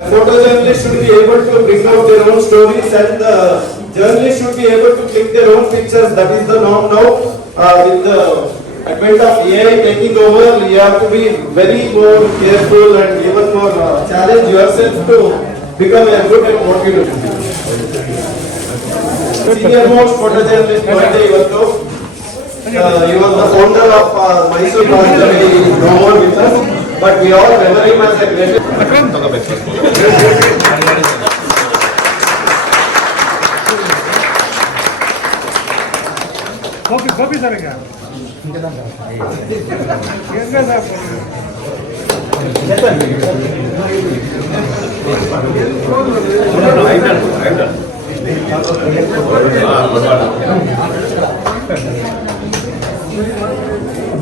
Photo Photojournalists should be able to bring out their own stories and the journalists should be able to click their own pictures. That is the norm now. Uh, with the advent of AI taking over, you have to be very more careful and even more uh, challenge yourself to become a good at what you do. Senior most photojournalist Moite Ivato. Uh, he was the founder of uh, Mysore Conservatory, no more with us. But we all remember him as a great Gopi Gopi sir ಈಗ ಹೆಂಗ sir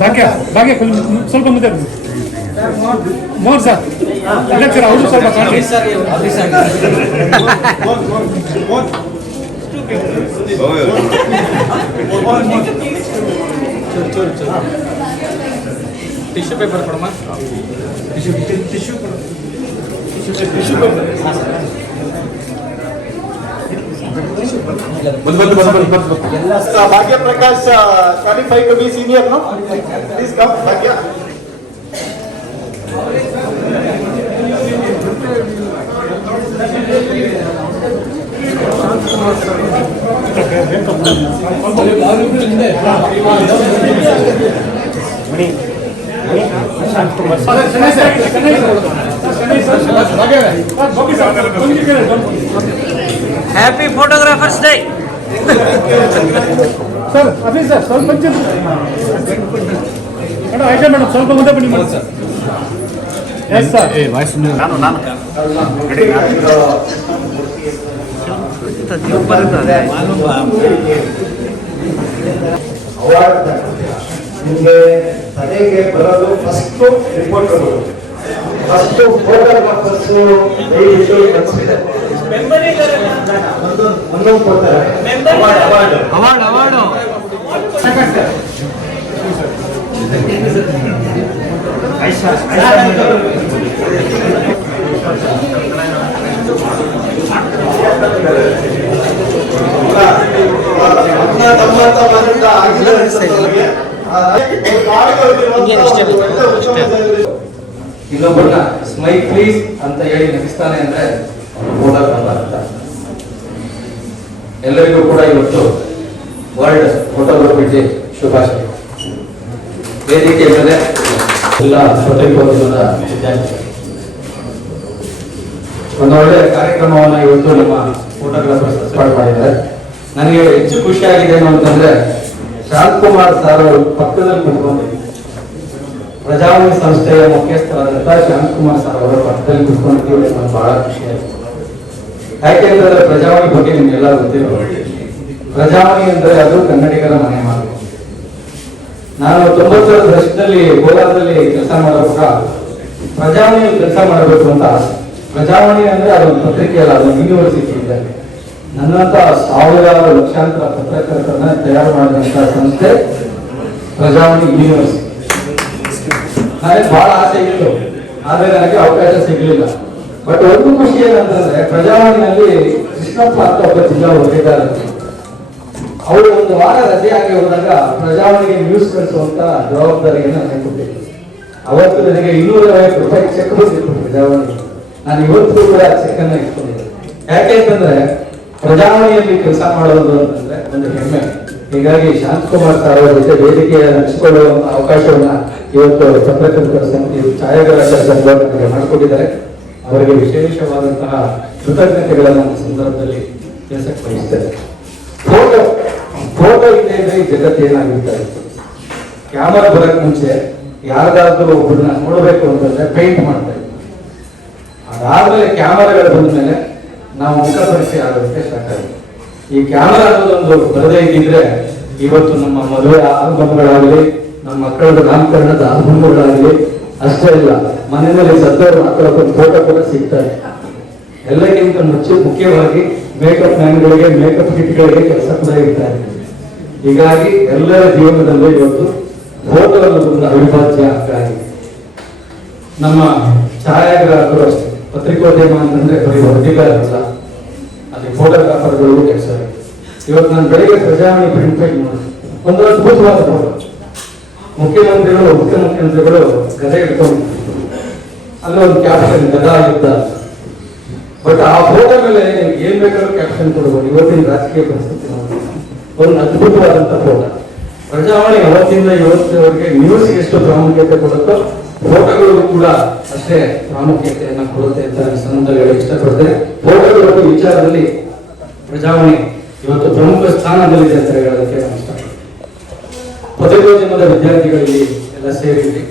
ಭಾಗ್ಯ ಭಾಗ್ಯ ಕೊಂಚ ಸ್ವಲ್ಪ ಮುಂದೆ ಬನ್ನಿ Mohan sir ಅಧ್ಯಕ್ಷರ ಅವರು ಸ್ವಲ್ಪ ಕಾಣಲಿ ಟಿಶ್ಯೂ ಪೇಪರ್ ಕೊಡಮ್ಮ Uh, Bhagya Prakash uh, qualified to be senior, no? Please come, Bhagya. Happy photographers day sir ಅದೇ ಸರ್ ಸ್ವಲ್ಪ ಮುಂಚೆ ಮೇಡಮ್ ಆಯ್ತಾ ಮೇಡಮ್ ಸ್ವಲ್ಪ ಮುಂದೆ ಬನ್ನಿ madam sir yes sir award ನಿಮಗೆ ತಲೆಗೆ ಬರೋದು ಫಸ್ಟ್ ರಿಪೋರ್ಟ್ ಫಸ್ಟ್ ಫೋಟೋಗ್ರಾಫರ್ಸ್ ವಾಪಸ್ ಒಂದೊಂದು ಕೊಡ್ತಾರೆ ಅವಾರ್ಡ್ ಅವಾರ್ಡ್ ಅವಾರ್ಡ್ ಅವಾರ್ಡು ಅಣ್ಣ ತಮ್ಮ ಅಂತ ಬಂದ ಆಗಿಲ್ಲ ಅನ್ಸುತ್ತೆ ಅವ್ರಿಗೆ. ಆ, ಅವ್ರು ಮಾಡ್ಕೊಂಡಿರುವಂತ ಒಂದು ಒಳ್ಳೆ ಉತ್ತಮ ಜನರು. ಇನ್ನೊಬ್ಬರನ್ನ ಸ್ಮೈಲ್ ಪ್ಲೀಸ್ ಅಂತ ಹೇಳಿ ನಗಿಸ್ತಾನೆ ಅಂದ್ರೆ ಅಂತ ಎಲ್ಲರಿಗೂ ಕೂಡ ಇವತ್ತು ವರ್ಲ್ಡ್ ಫೋಟೋಗ್ರಫಿ ಡೇ ಶುಭಾಶಯ. ವೇದಿಕೆ ಮೇಲೆ ಎಲ್ಲ ಫೋಟೋ ವಿದ್ಯಾರ್ಥಿಗಳು ಒಂದು ಒಳ್ಳೆಯ ಕಾರ್ಯಕ್ರಮವನ್ನ ಇವತ್ತು ನಮ್ಮ ಫೋಟೋಗ್ರಾಫರ್ಸ್ ಏರ್ಪಾಡು ಮಾಡಿದ್ದಾರೆ ನನಗೆ ಹೆಚ್ಚು ಖುಷಿ ಆಗಿದೆ ಏನು ಅಂತಂದ್ರೆ ಶಾಂತಕುಮಾರ್ ಸರ್ ಅವರು ಪಕ್ಕದಲ್ಲಿ ಕುತ್ಕೊಂಡಿದ್ದಾರೆ. ಪ್ರಜಾವಾಣಿ ಸಂಸ್ಥೆಯ ಮುಖ್ಯಸ್ಥರಾದಂತಹ ಶಾಂತಕುಮಾರ್ ಸರ್ ಅವರ ಪಕ್ಕದಲ್ಲಿ ಕುತ್ಕೊಂಡಿದ್ದೀವಿ ನನಗೆ ಬಹಳ ಖುಷಿ ಆಯ್ತು. ಯಾಕೆಂದ್ರೆ ಪ್ರಜಾವಾಣಿ ಬಗ್ಗೆ ನಿಮ್ಗೆಲ್ಲ ಗೊತ್ತಿರೋ ಪ್ರಜಾವಾಣಿ ಅಂದ್ರೆ ಅದು ಕನ್ನಡಿಗರ ಮನೆ ಮಾತು ನಾನು ತೊಂಬತ್ತರ ದಶಕದಲ್ಲಿ ಕೋಲಾರದಲ್ಲಿ ಕೆಲಸ ಮಾಡುವಾಗ ಪ್ರಜಾವಾಣಿಯಲ್ಲಿ ಕೆಲಸ ಮಾಡಬೇಕು ಅಂತ ಆಸೆ. ಪ್ರಜಾವಾಣಿ ಅಂದ್ರೆ ಅದೊಂದು ಪತ್ರಿಕೆ ಅಲ್ಲ ಅದೊಂದು ಯೂನಿವರ್ಸಿಟಿ ಇದೆ. ನನ್ನಂತ ಸಾವಿರಾರು ಲಕ್ಷಾಂತರ ಪತ್ರಕರ್ತರನ್ನ ತಯಾರು ಮಾಡಿದಂತ ಸಂಸ್ಥೆ ಪ್ರಜಾವಾಣಿ ಯೂನಿವರ್ಸಿಟಿ ನನಗೆ ಬಹಳ ಆಸೆ ಇತ್ತು. ಆದ್ರೆ ನನಗೆ ಅವಕಾಶ ಸಿಗಲಿಲ್ಲ. ಬಟ್ ಒಂದು ಖುಷಿ ಏನಂತಂದ್ರೆ ಪ್ರಜಾವಾಣಿಯಲ್ಲಿ ಕೃಷ್ಣಪ್ಪ ಅಂತ ಒಬ್ಬ ಜಿಲ್ಲಾ ಹೋಗಿದ್ದಾರೆ ಅವರು ಒಂದು ವಾರ ರಜೆಯಾಗಿ ಹೋದಾಗ ಪ್ರಜಾವಾಣಿಗೆ ನ್ಯೂಸ್ ಕಳಿಸುವಂತ ಜವಾಬ್ದಾರಿಯನ್ನು ನನಗೆ ಅವತ್ತು ನನಗೆ ಇನ್ನೂರ ಐವತ್ತು ರೂಪಾಯಿ ಚೆಕ್ ಬಂದಿತ್ತು ಪ್ರಜಾವಾಣಿ ನಾನು ಇವತ್ತು ಕೂಡ ಚೆಕ್ ಅನ್ನ ಇಟ್ಕೊಂಡಿದ್ದೆ ಯಾಕೆ ಅಂತಂದ್ರೆ, ಪ್ರಜಾವಣಿಯಲ್ಲಿ ಕೆಲಸ ಮಾಡೋದು ಅಂತಂದ್ರೆ ಒಂದು ಹೆಮ್ಮೆ. ಹೀಗಾಗಿ ಶಾಂತಕುಮಾರ್ ಸರ್ ಅವರ ಜೊತೆ ವೇದಿಕೆ ನಡೆಸಿಕೊಳ್ಳುವ ಅವಕಾಶವನ್ನ ಇವತ್ತು ಪತ್ರಕರ್ತರ ಸಮಿತಿ ಛಾಯಾಗ್ರಾಹಕರ ಸಂಘ ನನಗೆ ಮಾಡಿಕೊಟ್ಟಿದ್ದಾರೆ. ಅವರಿಗೆ ವಿಶೇಷವಾದಂತಹ ಕೃತಜ್ಞತೆಗಳನ್ನು ಸಂದರ್ಭದಲ್ಲಿ ಕೆಲಸಕ್ಕೆ ಬಯಸ್ತೇನೆ ಫೋಟೋ ಫೋಟೋ ಇದೆ ಅಂದ್ರೆ ಜಗತ್ತು ಏನಾಗಿರ್ತಾ ಇತ್ತು ಕ್ಯಾಮರಾ ಬರಕ್ ಮುಂಚೆ ಯಾರ್ದಾದ್ರೂ ಒಬ್ಬರನ್ನ ನೋಡಬೇಕು ಅಂತಂದ್ರೆ ಪೇಂಟ್ ಮಾಡ್ತಾ ಇದ್ರು ಅದಾದ್ಮೇಲೆ ಕ್ಯಾಮರಾಗಳು ಬಂದ ಮೇಲೆ ನಾವು ಮುಖ ಪರಿಚಯ ಆಗೋದಕ್ಕೆ ಸ್ಟಾರ್ಟ್ ಆಗಿದೆ ಈ ಕ್ಯಾಮರಾ ಅನ್ನೋದೊಂದು ಬರದೇ ಇದ್ದಿದ್ರೆ ಇವತ್ತು ನಮ್ಮ ಮದುವೆ ಆಲ್ಬಮ್ಗಳಾಗಲಿ ನಮ್ಮ ಮಕ್ಕಳ ನಾಮಕರಣದ ಆಲ್ಬಮ್ಗಳಾಗಲಿ ಅಷ್ಟೇ ಇಲ್ಲ ಮನೆಯಲ್ಲಿ ಸದ್ದವರು ಹಾಕೊಳ್ಳೋಕೆ ಫೋಟೋ ಕೂಡ ಸಿಗ್ತಾರೆ ಎಲ್ಲಕ್ಕಿಂತ ಮುಚ್ಚಿ ಮುಖ್ಯವಾಗಿ ಮೇಕಪ್ ಮ್ಯಾನ್ಗಳಿಗೆ ಮೇಕಪ್ ಕಿಟ್ಗಳಿಗೆ ಕೆಲಸ ಕೂಡ ಇರ್ತಾರೆ ಹೀಗಾಗಿ ಎಲ್ಲರ ಜೀವನದಲ್ಲೂ ಇವತ್ತು ಫೋಟೋ ಅನ್ನೋದೊಂದು ಅವಿಭಾಜ್ಯ ಆಗಿದೆ. ನಮ್ಮ ಛಾಯಾಗ್ರಾಹಕರು ಅಷ್ಟೇ. ಪತ್ರಿಕೋದ್ಯಮ ಅಂತಂದ್ರೆ ಬರೀ ವರದಿಗಾರರಲ್ಲ ಅಲ್ಲಿ ಫೋಟೋಗ್ರಾಫರ್ಗಳು ಕೆಲಸ ಇವತ್ತು ನಾನು ಬೆಳಿಗ್ಗೆ ಪ್ರಜಾವಾಣಿ ಪ್ರಿಂಟ್ ಪೇಜ್ ನೋಡಿ ಒಂದು ಅದ್ಭುತವಾದ ಫೋಟೋ ಮುಖ್ಯಮಂತ್ರಿಗಳು, ಉಪಮುಖ್ಯಮಂತ್ರಿಗಳು ಗದೆ ಇಟ್ಕೊಂಡು ಅಲ್ಲಿ ಒಂದು ಕ್ಯಾಪ್ಷನ್ ಗದಾ ಯುದ್ಧ ಬಟ್ ಆ ಫೋಟೋ ಮೇಲೆ ನಿಮ್ಗೆ ಏನ್ ಬೇಕಾದ್ರೂ ಕ್ಯಾಪ್ಷನ್ ಕೊಡ್ಬೋದು. ಇವತ್ತಿನ ರಾಜಕೀಯ ಪರಿಸ್ಥಿತಿ ಒಂದು ಅದ್ಭುತವಾದಂತ ಫೋಟೋ ಪ್ರಜಾವಾಣಿ ಅವತ್ತಿಂದ ಇವತ್ತಿನವರೆಗೆ ನ್ಯೂಸ್ ಎಷ್ಟು ಪ್ರಾಮುಖ್ಯತೆ ಕೊಡುತ್ತೋ ಫೋಟೋಗಳು ಕೂಡ ಅಷ್ಟೇ ಪ್ರಾಮುಖ್ಯತೆಯನ್ನ ಕೊಡುತ್ತೆ ಅಂತ ಹೇಳಕ್ ಇಷ್ಟಪಡ್ತೇನೆ ಫೋಟೋಗಳ ವಿಚಾರದಲ್ಲಿ ಪ್ರಜಾವಣೆ ಇವತ್ತು ಪ್ರಮುಖ ಸ್ಥಾನದಲ್ಲಿದೆ ಅಂತ ಹೇಳೋದಕ್ಕೆ ನಾನು ಇಷ್ಟಪಡ್ತೇನೆ. ಪತ್ರಿಕೋದ್ಯಮದ ವಿದ್ಯಾರ್ಥಿಗಳಲ್ಲಿ ಎಲ್ಲ ಸೇರಿದ್ವಿ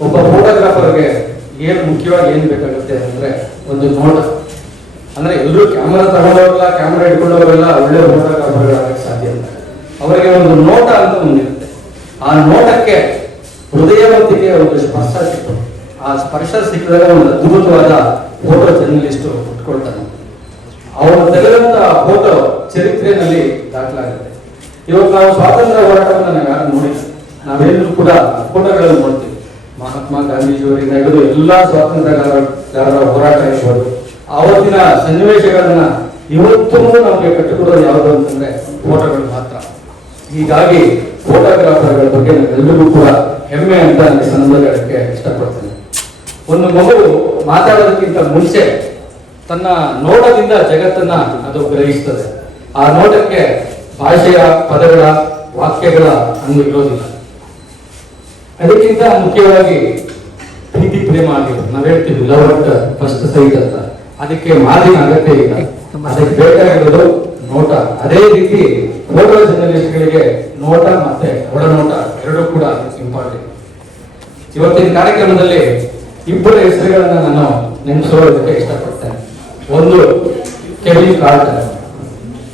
ಒಬ್ಬ ಫೋಟೋಗ್ರಾಫರ್ಗೆ ಏನು ಮುಖ್ಯವಾಗಿ ಏನ್ ಬೇಕಾಗುತ್ತೆ ಅಂದ್ರೆ ಒಂದು ನೋಟ. ಅಂದ್ರೆ ಎಲ್ಲರೂ ಕ್ಯಾಮರಾ ತಗೊಂಡವರೆಲ್ಲ ಕ್ಯಾಮರಾ ಇಟ್ಕೊಂಡವರೆಲ್ಲ ಒಳ್ಳೆ ಫೋಟೋಗ್ರಾಫರ್ಗಳಾಗಕ್ಕೆ ಸಾಧ್ಯ ಇಲ್ಲ. ಅವರಿಗೆ ಒಂದು ನೋಟ ಅಂತ ಒಂದಿರುತ್ತೆ. ಆ ನೋಟಕ್ಕೆ ಹೃದಯವಂತಿಗೆ ಒಂದು ಸ್ಪರ್ಶ ಸಿಕ್ತು. ಆ ಸ್ಪರ್ಶ ಸಿಕ್ಕಿದಾಗ ಒಂದು ಅದ್ಭುತವಾದ ಫೋಟೋ ಜರ್ನಲಿಸ್ಟ್ ಉಟ್ಕೊಳ್ತಾನೆ. ಅವರು ತೆಗೆದಂತ ಫೋಟೋ ಚರಿತ್ರೆಯಲ್ಲಿ ದಾಖಲಾಗುತ್ತೆ. ಇವತ್ತು ನಾವು ಸ್ವಾತಂತ್ರ್ಯ ಹೋರಾಟವನ್ನು ನಾವು ಯಾರು ನೋಡಿಲ್ಲ. ನಾವೆಲ್ಲರೂ ಕೂಡ ಫೋಟೋಗಳನ್ನು ನೋಡ್ತೀವಿ. ಮಹಾತ್ಮ ಗಾಂಧೀಜಿಯವರಿಂದ ಹಿಡಿದು ಎಲ್ಲ ಸ್ವಾತಂತ್ರ್ಯಗಾರರ ಹೋರಾಟ ಇರ್ಬೋದು. ಆವತ್ತಿನ ಸನ್ನಿವೇಶಗಳನ್ನ ಇವತ್ತೂ ನಮಗೆ ಕಟ್ಟಿಕೊಡೋದು ಯಾವುದು ಅಂತಂದ್ರೆ ಫೋಟೋಗಳು ಮಾತ್ರ. ಹೀಗಾಗಿ ಫೋಟೋಗ್ರಾಫರ್ಗಳ ಬಗ್ಗೆ ಎಲ್ಲರಿಗೂ ಕೂಡ ಹೆಮ್ಮೆ ಅಂತ ನನಗೆ ಸಂದರ್ಭಕ್ಕೆ ಇಷ್ಟಪಡ್ತೇನೆ. ಒಂದು ಮಗು ಮಾತಾಡೋದಕ್ಕಿಂತ ಮುಂಚೆ ತನ್ನ ನೋಟದಿಂದ ಜಗತ್ತನ್ನ ಅದು ಗ್ರಹಿಸ್ತದೆ. ಆ ನೋಟಕ್ಕೆ ಭಾಷೆಯ ಪದಗಳ ವಾಕ್ಯಗಳ ಅಂಗು ಇರೋದಿಲ್ಲ ಅದಕ್ಕಿಂತ ಮುಖ್ಯವಾಗಿ ಪ್ರೀತಿ ಪ್ರೇಮ ಆಗಿದೆ. ನಾವ್ ಹೇಳ್ತೀವಿ ಲವ್ ಅಟ್ ಫಸ್ಟ್ ಸೈಟ್ ಅಂತ. ಅದಕ್ಕೆ ಮಾತಿನ ಅಗತ್ಯ ಇಲ್ಲ. ಅದಕ್ಕೆ ಬೇಕಾಗಿರೋದು ನೋಟ. ಅದೇ ರೀತಿ ಫೋಟೋ ಜರ್ನಲಿಸ್ಟ್ಗಳಿಗೆ ನೋಟ ಮತ್ತೆ ಒಳನೋಟ ಎರಡೂ ಕೂಡ ಇಂಪಾರ್ಟೆಂಟ್ ಇವತ್ತಿನ ಕಾರ್ಯಕ್ರಮದಲ್ಲಿ ಇಬ್ಬರ ಹೆಸರುಗಳನ್ನ ನಾನು ನೆನೆಸೋದಕ್ಕೆ ಇಷ್ಟಪಡ್ತೇನೆ. ಒಂದು ಕೆವಿನ್ ಕಾರ್ಟರ್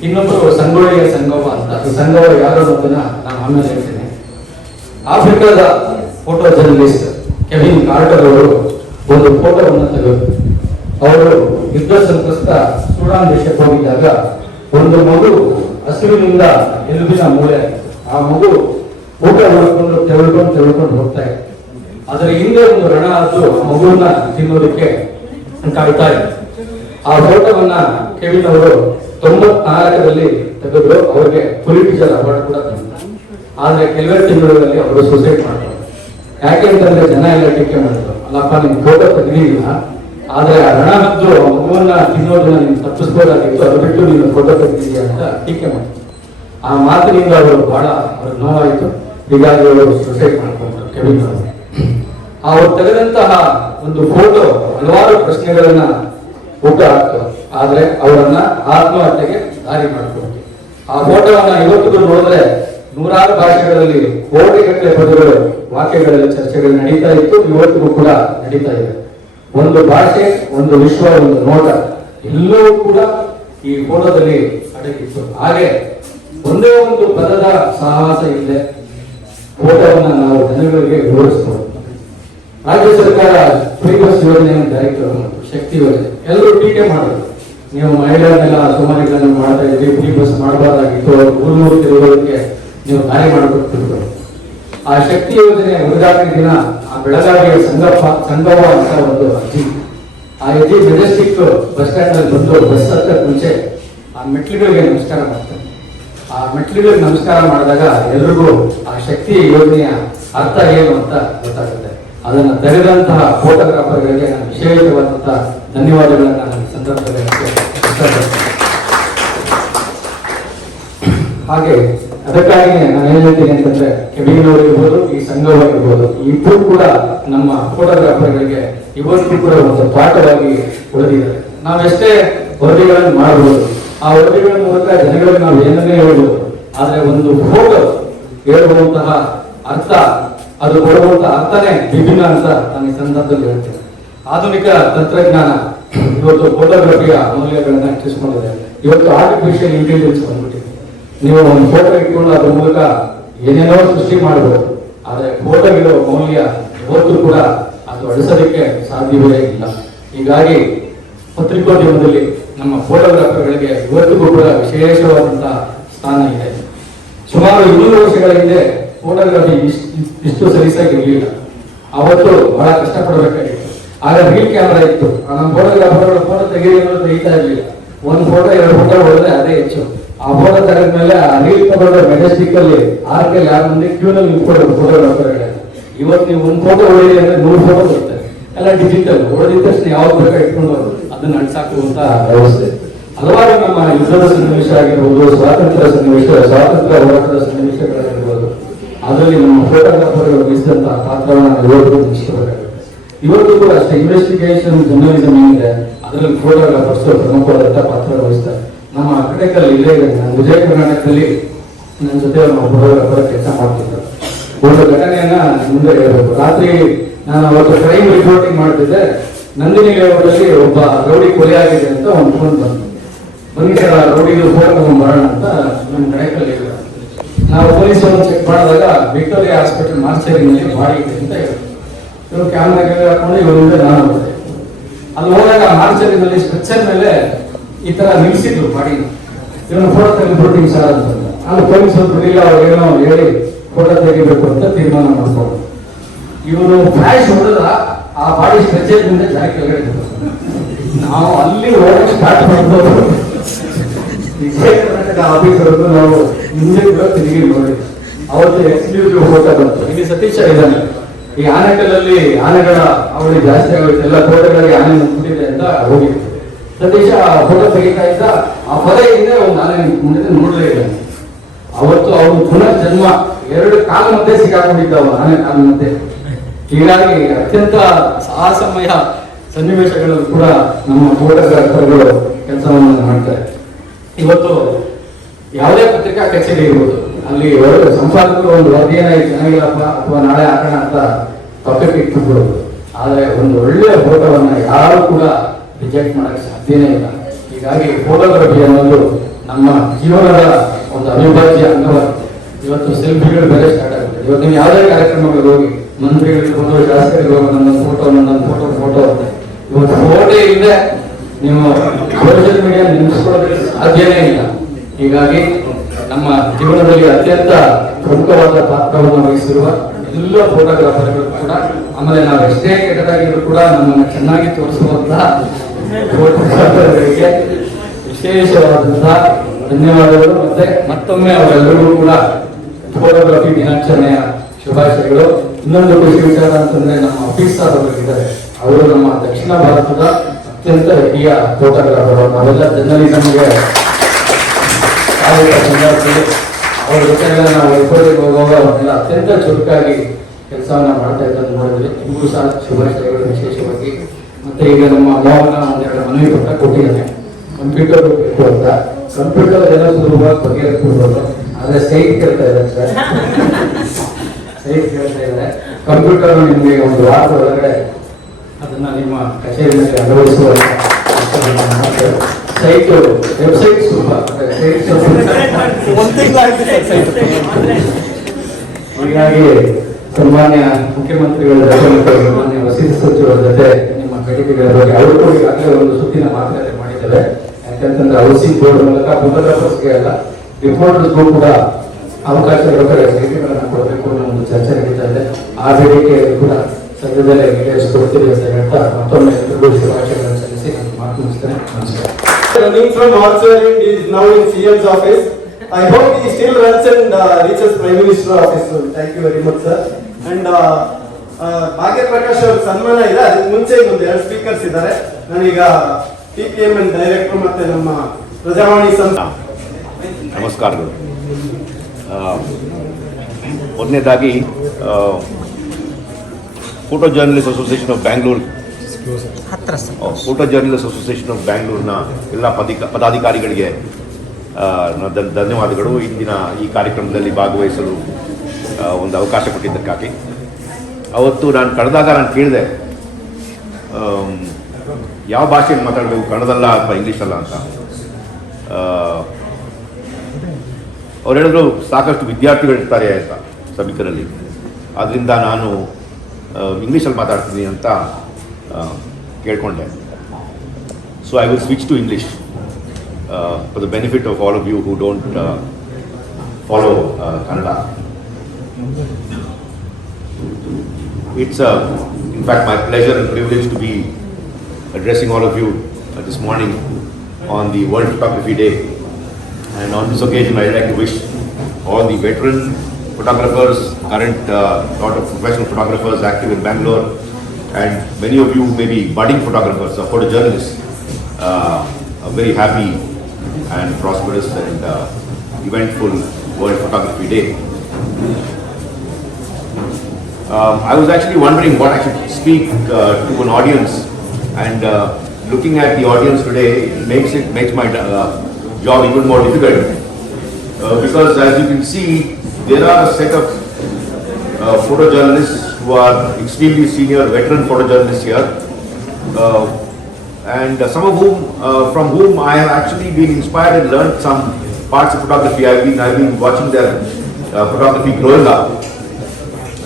ಇನ್ನೊಬ್ಬರು ಸಂಗೋಳಿಯ ಸಂಗಮ ಅಂತ. ಸಂಗಮ ಯಾರು ಅನ್ನೋದನ್ನ ನಾನು ಆಮೇಲೆ ಹೇಳ್ತೇನೆ. ಆಫ್ರಿಕಾದ ಫೋಟೋ ಜರ್ನಲಿಸ್ಟ್ ಕೆವಿನ್ ಕಾರ್ಟರ್ ಅವರು ಒಂದು ಫೋಟೋವನ್ನು ತೆಗೆದು, ಅವರು ಯುದ್ಧ ಸಂತ್ರಸ್ತ ಸುಡಾನ್ ದೇಶಕ್ಕೆ ಹೋಗಿದ್ದಾಗ ಒಂದು ಮಗು ಹಸಿವಿನಿಂದ ಎಲುಬಿನ ಆಗಿತ್ತು. ಆ ಮಗು ಊಟ ಮಾಡ್ಕೊಂಡು ತೆಳ್ಕೊಂಡು ತೆಳ್ಕೊಂಡು ಹೋಗ್ತಾ ಇತ್ತು. ಅದರ ಹಿಂದೆ ಒಂದು ರಣ ಅದು ಮಗುವನ್ನ ತಿನ್ನೋದಕ್ಕೆ ಕಾಯ್ತಾ ಇತ್ತು. ಆ ಫೋಟೋವನ್ನ ಕೆವಿನ್ ಅವರು ತೊಂಬತ್ನಾಲ್ಕರಲ್ಲಿ ತೆಗೆದು ಅವರಿಗೆ ಪೊಲಿಟಿಕಲ್ ಅವಾರ್ಡ್ ಕೂಡ ಆದ್ರೆ ಕೆಲವೇ ತಿಂಗಳಲ್ಲಿ ಅವರು ಸೂಸೈಡ್ ಮಾಡ್ತಾರೆ. ಯಾಕೆ ಅಂತಂದ್ರೆ ಜನ ಎಲ್ಲ ಟೀಕೆ ಮಾಡಿದ್ರು ಅಲ್ಲಪ್ಪ ನಿಮ್ ಫೋಟೋ ತೆಗಲಿಲ್ಲ ಆದ್ರೆ ಹದ್ದು ಆ ಮಗುವನ್ನ ತಿನ್ನೋದನ್ನ ನೀನು ತಪ್ಪಿಸ್ಬೋದಾಗಿತ್ತು ಅದು ಬಿಟ್ಟು ನೀನು ಫೋಟೋ ತೆಗೆದಿದ್ಯಾ ಅಂತ ಟೀಕೆ ಮಾಡಿದ್ರು ಆ ಮಾತಿನಿಂದ ಅವರು ಬಹಳ ಅವ್ರಿಗೆ ನೋವಾಯಿತು. ಹೀಗಾಗಿ ಅವರು ಸೊಸೈಡ್ ಮಾಡ್ಕೊಂಡ್ರು ಕೆವಿನ್ ಅವರು. ಅವರು ತೆಗೆದಂತಹ ಒಂದು ಫೋಟೋ ಹಲವಾರು ಪ್ರಶ್ನೆಗಳನ್ನ ಊಟ ಹಾಕ್ತು. ಆದ್ರೆ ಅವರನ್ನ ಆತ್ಮಹತ್ಯೆಗೆ ದಾರಿ ಮಾಡ್ಕೊಂಡು ಆ ಫೋಟೋವನ್ನ ಇವತ್ತಿಗೂ ನೋಡಿದ್ರೆ ನೂರಾರು ಭಾಷೆಗಳಲ್ಲಿ ಕೋಟಿಗಟ್ಟಲೆ ಪದಗಳು, ವಾಕ್ಯಗಳಲ್ಲಿ ಚರ್ಚೆಗಳು ನಡೀತಾ ಇತ್ತು. ಇವತ್ತಿಗೂ ಕೂಡ ನಡೀತಾ ಇದೆ. ಒಂದು ಭಾಷೆ, ಒಂದು ವಿಶ್ವ, ಒಂದು ನೋಟ, ಎಲ್ಲವೂ ಕೂಡ ಈ ಫೋಟೋದಲ್ಲಿ ಅಡಗಿತ್ತು. ಹಾಗೆ ಒಂದೇ ಒಂದು ಪದದ ಸಾಹಸ ಇಲ್ಲದೆ ಫೋಟೋವನ್ನು ನಾವು ಜನಗಳಿಗೆ ವಿವರಿಸಬಹುದು ರಾಜ್ಯ ಸರ್ಕಾರ ಫ್ರೀ ಬಸ್ ಯೋಜನೆಯನ್ನು ತಗೊಂಡು ಶಕ್ತಿ ಯೋಜನೆ, ಎಲ್ಲರೂ ಟೀಕೆ ಮಾಡಿದ್ರು. ನೀವು ಮಹಿಳೆಯರನ್ನೆಲ್ಲ ಸುಮಾರಿಗಳನ್ನು ಮಾಡ್ತಾ ಇದ್ರಿ ಫ್ರೀ ಬಸ್ ಮಾಡಬಾರ್ದಾಗಿತ್ತು ಊರು ತಿರುಗೋದಕ್ಕೆ ನೀವು ದಾರಿ ಮಾಡಿಕೊಟ್ಟಿದ್ರು ಆ ಶಕ್ತಿ ಯೋಜನೆ ಉದ್ಘಾಟನೆ ದಿನ ಬೆಳಗಾವಿಯ ಸಂಗಪ್ಪ ಸಂಗವ ಅಂತ ಒಂದು ಅಜ್ಜಿ ಆ ಅಜ್ಜಿ ಮೆಜೆಸ್ಟಿಕ್ ಬಸ್ ಸ್ಟ್ಯಾಂಡ್ ಅಲ್ಲಿ ಬಂದು ಬಸ್ ಹತ್ತಕ್ಕೆ ಮುಂಚೆ ಆ ಮೆಟ್ಲುಗಳಿಗೆ ನಮಸ್ಕಾರ ಮಾಡ್ತಾರೆ. ಆ ಮೆಟ್ಲುಗಳಿಗೆ ನಮಸ್ಕಾರ ಮಾಡಿದಾಗ ಎಲ್ರಿಗೂ ಆ ಶಕ್ತಿ ಯೋಜನೆಯ ಅರ್ಥ ಏನು ಅಂತ ಗೊತ್ತಾಗುತ್ತೆ. ಅದನ್ನು ತೆರೆದಂತಹ ಫೋಟೋಗ್ರಾಫರ್ಗಳಿಗೆ ನಾನು ವಿಶೇಷವಾದಂತಹ ಧನ್ಯವಾದಗಳನ್ನು ನಾನು ಸಂದರ್ಭದಲ್ಲಿ ಹಾಗೆ ಅದಕ್ಕಾಗಿ ನಾನು ಹೇಳ್ತೀನಿ ಅಂತಂದ್ರೆ ಇರ್ಬೋದು, ಈ ಸಂಘವಾಗಿರ್ಬೋದು ಇಬ್ಬರು ಕೂಡ ನಮ್ಮ ಫೋಟೋಗ್ರಾಫರ್ಗಳಿಗೆ ಇವತ್ತು ಕೂಡ ಒಂದು ಪಾಠವಾಗಿ ಉಳಿದಿದ್ದಾರೆ. ನಾವೆಷ್ಟೇ ವರದಿಗಳನ್ನು ಮಾಡಬಹುದು ಆ ವರದಿಗಳ ಮೂಲಕ ಜನಗಳಿಗೆ ನಾವು ಏನನ್ನೇ ಹೇಳ್ಬೋದು, ಆದ್ರೆ ಒಂದು ಫೋಟೋ ಹೇಳುವಂತಹ ಅರ್ಥ, ಅದು ಕೊಡುವಂತಹ ಅರ್ಥನೇ ವಿಭಿನ್ನ ಅಂತ ನಾನು ಈ ಸಂದರ್ಭದಲ್ಲಿ ಹೇಳ್ತೇನೆ. ಆಧುನಿಕ ತಂತ್ರಜ್ಞಾನ ಇವತ್ತು ಫೋಟೋಗ್ರಫಿಯ ಮೌಲ್ಯಗಳನ್ನ ಹೆಚ್ಚಿಸಿಕೊಂಡಿದೆ. ಇವತ್ತು ಆರ್ಟಿಫಿಷಿಯಲ್ ಇಂಟೆಲಿಜೆನ್ಸ್ ಬಂದ್ಬಿಟ್ಟಿದೆ. ನೀವು ಒಂದು ಫೋಟೋ ಇಟ್ಕೊಂಡು ಅದ್ರ ಮೂಲಕ ಏನೇನೋ ಸೃಷ್ಟಿ ಮಾಡಬಹುದು ಆದರೆ ಫೋಟೋ ಇರೋ ಮೌಲ್ಯ ಇವತ್ತು ಕೂಡ ಅದು ಅಳಿಸೋದಕ್ಕೆ ಸಾಧ್ಯವೇ ಇಲ್ಲ ಹೀಗಾಗಿ ಪತ್ರಿಕೋದ್ಯಮದಲ್ಲಿ ನಮ್ಮ ಫೋಟೋಗ್ರಾಫರ್ಗಳಿಗೆ ಇವತ್ತಿಗೂ ಕೂಡ ವಿಶೇಷವಾದಂತಹ ಸ್ಥಾನ ಇದೆ. ಸುಮಾರು ಇನ್ನೂರು ವರ್ಷಗಳ ಹಿಂದೆ ಫೋಟೋಗ್ರಫಿ ಇಷ್ಟು ಸಲೀಸಾಗಿ ಇರಲಿಲ್ಲ ಅವತ್ತು ಬಹಳ ಕಷ್ಟಪಡಬೇಕಾಗಿತ್ತು. ಆಗ ರೀಲ್ ಕ್ಯಾಮ್ರಾ ಇತ್ತು. ನಮ್ಮ ಫೋಟೋಗ್ರಾಫರ್ ಫೋಟೋ ತೆಗೆಯೋದು ತೆಗಿತಾ ಇರಲಿಲ್ಲ. ಒಂದು ಫೋಟೋ ಎರಡು ಫೋಟೋ ಹೊಡೆದ್ರೆ ಅದೇ ಹೆಚ್ಚು. ಆ ಫೋಟೋ ತೆಗೆದ್ಮೇಲೆ ಆ ರೀಲ್ ಮೆಜೆಸ್ಟಿಕ್ ಅಲ್ಲಿ ಆರ್ ಕೆ ಯಾರು ಕ್ಯೂನಲ್ಲಿ ಫೋಟೋ ಡಾಕ್ಟರ್ಗಳೇ ಇವತ್ತು ನೀವು ಒಂದು ಫೋಟೋ ಹೊಡೆಯಿರಿ ಅಂದ್ರೆ ನೂರು ಫೋಟೋ ಬರುತ್ತೆ. ಎಲ್ಲ ಡಿಜಿಟಲ್ ಹೊಡೆದಿದ ತಕ್ಷಣ ಯಾವ್ದು ಬೇಕಾ ಇಟ್ಕೊಂಡು ಅದನ್ನ ನಡ್ಸಾಕುವಂತ ವ್ಯವಸ್ಥೆ. ಹಲವಾರು ನಮ್ಮ ಯುದ್ಧದ ಸನ್ನಿವೇಶ ಆಗಿರ್ಬೋದು, ಸ್ವಾತಂತ್ರ್ಯ ಸನ್ನಿವೇಶ, ಸ್ವಾತಂತ್ರ್ಯ ಹೋರಾಟದ ಸನ್ನಿವೇಶಗಳಾಗಿರ್ಬೋದು. ಅದರಲ್ಲಿ ನಮ್ಮ ಫೋಟೋಗ್ರಾಫರ್ಗಳು ವಹಿಸಿದಂತಹ ಪಾತ್ರವನ್ನು ಇವತ್ತು ಇವತ್ತು ಕೂಡ ಅಷ್ಟೇ ಇನ್ವೆಸ್ಟಿಗೇಷನ್ ಜರ್ನಲಿಸಮ್ ಏನಿದೆ, ಅದರಲ್ಲಿ ಫೋಟೋಗ್ರಾಫರ್ಸ್ ಪ್ರಮುಖವಾದಂತಹ ಪಾತ್ರ ವಹಿಸ್ತಾರೆ. ನಮ್ಮ ಕಡೆಕಲ್ಲಿ ಇಲ್ಲೇ ಇದೆ. ನಾನು ವಿಜಯ ಕರ್ನಾಟಕದಲ್ಲಿ ನನ್ನ ಜೊತೆ ಫೋಟೋಗ್ರಾಫರ್ ಕೆಲಸ ಮಾಡ್ತಿದ್ದರು ಒಂದು ಘಟನೆಯನ್ನ ಮುಂದೆ ಹೇಳಬೇಕು. ರಾತ್ರಿ ನಾನು ಅವತ್ತು ಕ್ರೈಮ್ ರಿಪೋರ್ಟಿಂಗ್ ಮಾಡ್ತಿದ್ದೆ. ನಂದಿನಿ ಒಬ್ಬ ರೌಡಿ ಕೊಲೆ ಆಗಿದೆ ಅಂತ ಒಂದು ಫೋನ್ ಬಂತು. ಬನ್ನಿ ಆ ರೌಡಿಗೆ ಫೋನ್ ಬರೋಣ ಅಂತ ನಮ್ಮ ಕಡೆಕಲ್ಲಿ ನಾವು ಪೊಲೀಸರು ಚೆಕ್ ಮಾಡಿದಾಗ ವಿಕ್ಟೋರಿಯಾ ಹಾಸ್ಪಿಟಲ್ ಮಾರ್ಚರಿನಲ್ಲಿ ಬಾಡಿ ಇದೆ ಅಂತ ಹೇಳಿದ್ರು. ಇವರು ಕ್ಯಾಮ್ರಾ ಹಾಕೊಂಡು ಇವರಿಂದ ನಾನು ಅಲ್ಲಿ ಹೋದಾಗ ಮಾರ್ಚರಿನಲ್ಲಿ ಸ್ಟ್ರಕ್ಚರ್ ಮೇಲೆ ಈ ತರ ನಿಲ್ಸಿದ್ರು ಮಾಡಿ. ಇವನು ಫೋಟೋ ತೆಗೆದುಬಿಡ್ತೀನಿ ಸರ್ ಅಂತ ಅಲ್ಲಿ ಪೊಲೀಸ್ ಬಿಡಿಲ್ಲ ಅವ್ರೇನೋ ಹೇಳಿ ಫೋಟೋ ತೆಗಿಬೇಕು ಅಂತ ತೀರ್ಮಾನ ಮಾಡ್ಕೊಂಡು ಇವನು ಫ್ಲಾಶ್ ಹೊಡೆದ ಆ ಬಾಡಿ ಸ್ಟ್ರೆಚರ್ನಿಂದ ಜಾಗ ಕೆಳಗಡೆ ನಾವು ಅಲ್ಲಿ ಹೋಗಿ ಸ್ಟಾರ್ಟ್ ಮಾಡ್ಬೋದು. ನಾವು ಮುಂದೆ ಕೂಡ ತಿರುಗಿ ನೋಡಿ. ಅವತ್ತು ಎಕ್ಸ್ಕ್ಲೂಸಿವ್ ಫೋಟೋ ಬಂತು. ಇಲ್ಲಿ ಸತೀಶ ಇದ್ದಾನೆ. ಈ ಆನೆಗಳಲ್ಲಿ ಆನೆಗಳ ಅವಳಿ ಜಾಸ್ತಿ ಆಗುತ್ತೆ ಎಲ್ಲ ತೋಟಗಳಿಗೆ ಆನೆ ಮುಟ್ಟಿದೆ ಅಂತ ಹೋಗಿತ್ತು ಸತೀಶ ಫೋಟೋ ತೆಗಿತಾ ಇದ್ದ, ಆ ಪದ ಹಿಂದೆ ಒಂದು ಮುಂದೆ ನೋಡ್ಲೇ ಇಲ್ಲ. ಅವತ್ತು ಅವನು ಪುನಃ ಜನ್ಮ ಎರಡು ಕಾಲ ಮಧ್ಯೆ ಅವ ಹಾನಿ ಕಾಲ ಮಧ್ಯೆ ಹೀಗಾಗಿ ಅತ್ಯಂತ ಸಾಹಸಮಯ ಸನ್ನಿವೇಶಗಳಲ್ಲೂ ಕೂಡ ನಮ್ಮ ಫೋಟೋಗ್ರಾಫರ್ಗಳು ಕೆಲಸವನ್ನು ಮಾಡ್ತಾರೆ. ಇವತ್ತು ಯಾವುದೇ ಪತ್ರಿಕಾ ಕಚೇರಿ ಇರ್ಬೋದು, ಅಲ್ಲಿ ಸಂಪಾದಕರು ಒಂದು ವರದಿಯನ್ನ ಚೆನ್ನಾಗಿಲ್ಲಪ್ಪ, ಅಥವಾ ನಾಳೆ ಹಾಕೋಣ ಅಂತ ಪಕ್ಕಕ್ಕೆ ಇಟ್ಟುಬಿಡೋದು ಆದರೆ ಒಂದು ಒಳ್ಳೆಯ ಫೋಟೋವನ್ನು ಯಾರು ಕೂಡ ರಿಜೆಕ್ಟ್ ಮಾಡಕ್ಕೆ ಸಾಧ್ಯನೇ ಇಲ್ಲ. ಹೀಗಾಗಿ ಫೋಟೋಗ್ರಫಿ ಅನ್ನೋದು ನಮ್ಮ ಜೀವನದ ಒಂದು ಅವಿಭಾಜ್ಯ ಅಂಗವಾಗಿದೆ. ಇವತ್ತು ಸೆಲ್ಫಿಗಳು ಬೇರೆ ಸ್ಟಾರ್ಟ್ ಆಗುತ್ತೆ. ಇವತ್ತು ನೀವು ಯಾವುದೇ ಕಾರ್ಯಕ್ರಮಗಳಿಗೆ ಹೋಗಿ ಮಂತ್ರಿಗಳಿರ್ಬೋದು ಶಾಸಕರಿಗೆ ಹೋಗಿ ನನ್ನ ಫೋಟೋ ನನ್ನ ಫೋಟೋ ಫೋಟೋ ಅಂತ. ಇವತ್ತು ಫೋಟೋ ಇಲ್ಲದೆ ನೀವು ಸೋಷಿಯಲ್ ಮೀಡಿಯಾ ನಿಲ್ಲಿಸ್ಕೊಳ್ಳೋದಕ್ಕೆ ಸಾಧ್ಯನೇ ಇಲ್ಲ. ಹೀಗಾಗಿ ನಮ್ಮ ಜೀವನದಲ್ಲಿ ಅತ್ಯಂತ ಪ್ರಮುಖವಾದ ಪಾತ್ರವನ್ನು ವಹಿಸಿರುವ ಎಲ್ಲ ಫೋಟೋಗ್ರಾಫರ್ಗಳು ಕೂಡ ಆಮೇಲೆ ನಾವು ಎಷ್ಟೇ ಕೆಟ್ಟದಾಗಿದ್ರು ಕೂಡ ನಮ್ಮನ್ನು ಚೆನ್ನಾಗಿ ತೋರಿಸುವಂತಹ ಫೋಟೋಗ್ರಾಫರ್ಗಳಿಗೆ ವಿಶೇಷವಾದಂತಹ ಧನ್ಯವಾದಗಳು. ಮತ್ತೆ ಮತ್ತೊಮ್ಮೆ ಅವರೆಲ್ಲರಿಗೂ ಕೂಡ ಫೋಟೋಗ್ರಫಿ ದಿನಾಚರಣೆಯ ಶುಭಾಶಯಗಳು. ಇನ್ನೊಂದು ಖುಷಿ ವಿಚಾರ ಅಂತಂದ್ರೆ ನಮ್ಮ ಆಫೀಸರ್ ಅವರು ಇದ್ದಾರೆ. ಅವರು ನಮ್ಮ ದಕ್ಷಿಣ ಭಾರತದ ಅತ್ಯಂತ ಹಿರಿಯ ಫೋಟೋಗ್ರಾಫರ್ ನಾವೆಲ್ಲ ಜನರಿಗೆ ನಮಗೆ ಅವರ ವಿಚಾರಗಳನ್ನ ನಾವು ರಿಪೋರ್ಟಿಗೆ ಹೋಗುವಾಗ ಅವನ್ನೆಲ್ಲ ಅತ್ಯಂತ ಚುರುಕಾಗಿ ಕೆಲಸವನ್ನ ಮಾಡ್ತಾ ಇದ್ದಂತ ನೋಡಿದ್ರೆ ನಿಮಗೂ ಸಹ ಶುಭಾಶಯಗಳು ವಿಶೇಷವಾಗಿ. ಮತ್ತೆ ಈಗ ನಮ್ಮ ಮೋಹನ ಒಂದೆರಡು ಮನವಿ ಪತ್ರ ಕೊಟ್ಟಿದ್ದಾನೆ ಕಂಪ್ಯೂಟರ್ ಬೇಕು ಅಂತ. ಕಂಪ್ಯೂಟರ್ ಎಲ್ಲ ಸುಲಭವಾಗಿ ಬಗೆಹರಿಸ್ಕೊಡ್ಬೋದು. ಆದ್ರೆ ಸೈಟ್ ಕೇಳ್ತಾ ಇದ್ದಾರೆ ಸರ್. ಸೈಟ್ ಕೇಳ್ತಾ ಇದ್ದಾರೆ. ಕಂಪ್ಯೂಟರ್ ನಿಮಗೆ ಒಂದು ವಾರದ ಒಳಗಡೆ ಅದನ್ನ ನಿಮ್ಮ ಕಚೇರಿಯಲ್ಲಿ ಅಳವಡಿಸುವ ಸೈಟ್ ವೆಬ್ಸೈಟ್ ಸ್ವಲ್ಪ ಸೈಟ್ ಹೀಗಾಗಿ ಸನ್ಮಾನ್ಯ ಮುಖ್ಯಮಂತ್ರಿಗಳ ಜೊತೆ ಮತ್ತು ಸನ್ಮಾನ್ಯ ವಸತಿ ಸಚಿವರ ಜೊತೆ ನಿಮ್ಮ ಬೇಡಿಕೆಗಳ ಬಗ್ಗೆ ಅವರು ಕೂಡ ಈಗಾಗಲೇ ಒಂದು ಸುತ್ತಿನ ಮಾತುಕತೆ ಮಾಡಿದ್ದಾರೆ. ಯಾಕಂತಂದ್ರೆ ಹೌಸಿಂಗ್ ಬೋರ್ಡ್ ಮೂಲಕ ಫೋಟೋಗ್ರಾಫರ್ಸ್ಗೆ ಅಲ್ಲ ರಿಪೋರ್ಟರ್ಸ್ಗೂ ಕೂಡ ಅವಕಾಶ ಇರಬೇಕಾದ್ರೆ ಬೇಡಿಕೆಗಳನ್ನು ಕೊಡಬೇಕು ಅನ್ನೋ ಒಂದು ಚರ್ಚೆ ನಡೀತಾ ಇದೆ ಆ ಬೇಡಿಕೆಯಲ್ಲಿ ಕೂಡ ಸದ್ಯದಲ್ಲೇ ಈಡೇರಿಸಿಕೊಡ್ತೀವಿ ಅಂತ ಹೇಳ್ತಾ ಮತ್ತೊಮ್ಮೆ ಎಲ್ರಿಗೂ ಶುಭಾಶಯಗಳನ್ನು ಸಲ್ಲಿಸಿ ನಾನು ಮಾತು ಮುಗಿಸ್ತೇನೆ. ನಮಸ್ಕಾರ. Running from Orchard is now in CM's office. I hope he still runs and uh, reaches Prime Minister office soon. Thank you very much, sir. And uh, Prakash Prakash ಅವ್ರ ಸನ್ಮಾನ ಇದೆ ಅದಕ್ಕೆ ಮುಂಚೆ ಒಂದು ಎರಡು ಸ್ಪೀಕರ್ಸ್ ಇದ್ದಾರೆ ನಾನೀಗ T P M N director ಮತ್ತೆ ನಮ್ಮ ಪ್ರಜಾವಾಣಿ ಸಂತ ನಮಸ್ಕಾರಗಳು ಆ, ಮೊದಲನೇದಾಗಿ photo journalist association of Bangalore photo journalist association of ಬ್ಯಾಂಗ್ಳೂರ್ನ ಎಲ್ಲ ಪದಿಕ, ಪದಾಧಿಕಾರಿಗಳಿಗೆ ಧನ್ಯವಾದಗಳು. ಇಂದಿನ ಈ ಕಾರ್ಯಕ್ರಮದಲ್ಲಿ ಭಾಗವಹಿಸಲು ಒಂದು ಅವಕಾಶ ಕೊಟ್ಟಿದ್ದಕ್ಕಾಗಿ. ಅವತ್ತು ನಾನು ಕಳೆದಾಗ ನಾನು ಕೇಳಿದೆ ಯಾವ ಭಾಷೆಯಲ್ಲಿ ಮಾತಾಡಬೇಕು? ಕನ್ನಡದಲ್ಲ ಅಥವಾ ಇಂಗ್ಲೀಷಲ್ಲ ಅಂತ. ಅವ್ರು ಹೇಳಿದ್ರು ಸಾಕಷ್ಟು ವಿದ್ಯಾರ್ಥಿಗಳು ಇರ್ತಾರೆ ಅಂತ, ಸಭಿಕರಲ್ಲಿ. ಆದ್ದರಿಂದ ನಾನು ಇಂಗ್ಲೀಷಲ್ಲಿ ಮಾತಾಡ್ತೀನಿ ಅಂತ ಕೇಳ್ಕೊಂಡೆ so I will switch to English for the benefit of all of you who don't follow Kannada It's, uh, in fact, my pleasure and privilege to be addressing all of you uh, this morning on the World Photography Day. And on this occasion, I'd like to wish all the veteran photographers, current uh, lot of professional photographers active in Bangalore, and many of you may be budding photographers or photojournalists, uh, a very happy and prosperous and uh, eventful World Photography Day. Um, I was actually wondering what I should speak uh, to an audience, and uh, looking at the audience today makes it makes my uh, job even more difficult uh, because, as you can see, there are a set of uh, photojournalists who are extremely senior veteran photojournalists here, uh, and uh, some of whom, uh, from whom I have actually been inspired and learned some parts of photography. I've been I've been watching their uh, photography growing up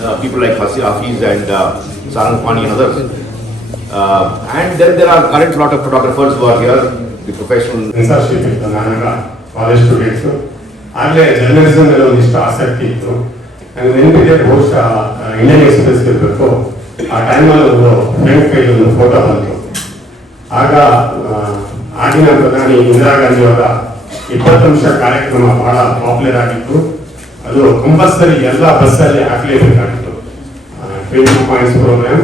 uh, people like Hasi Hafiz and uh, Sarang Pani and others. Uh, and then there are current lot of photographers who are here, the professional censorship ಇತ್ತು ನಾನಾಗ college students ಆಗಲೇ journalism ಮೇಲೆ ಒಂದಿಷ್ಟು ಆಸಕ್ತಿ ಇತ್ತು ನನಗೆ ನೆನಪಿದೆ ಬಹುಶಃ Indian express ಇರಬೇಕು ಆ ಟೈಮಲ್ಲಿ ಒಂದು ಪೇಜ್ ಒಂದು ಫೋಟೋ ಬಂತು. ಆಗ ಆಗಿನ ಪ್ರಧಾನಿ ಇಂದಿರಾ ಗಾಂಧಿ ಅವರ ಇಪ್ಪತ್ತು ನಿಮಿಷ ಕಾರ್ಯಕ್ರಮ ಬಹಳ ಪಾಪ್ಯುಲರ್ ಆಗಿತ್ತು. ಅದು ಕಂಪಲ್ಸರಿ ಎಲ್ಲ ಬಸ್ಸಲ್ಲಿ ಅಲ್ಲಿ ಟ್ವೆಂಟಿ ಪಾಯಿಂಟ್ಸ್ ಪ್ರೋಗ್ರಾಮ್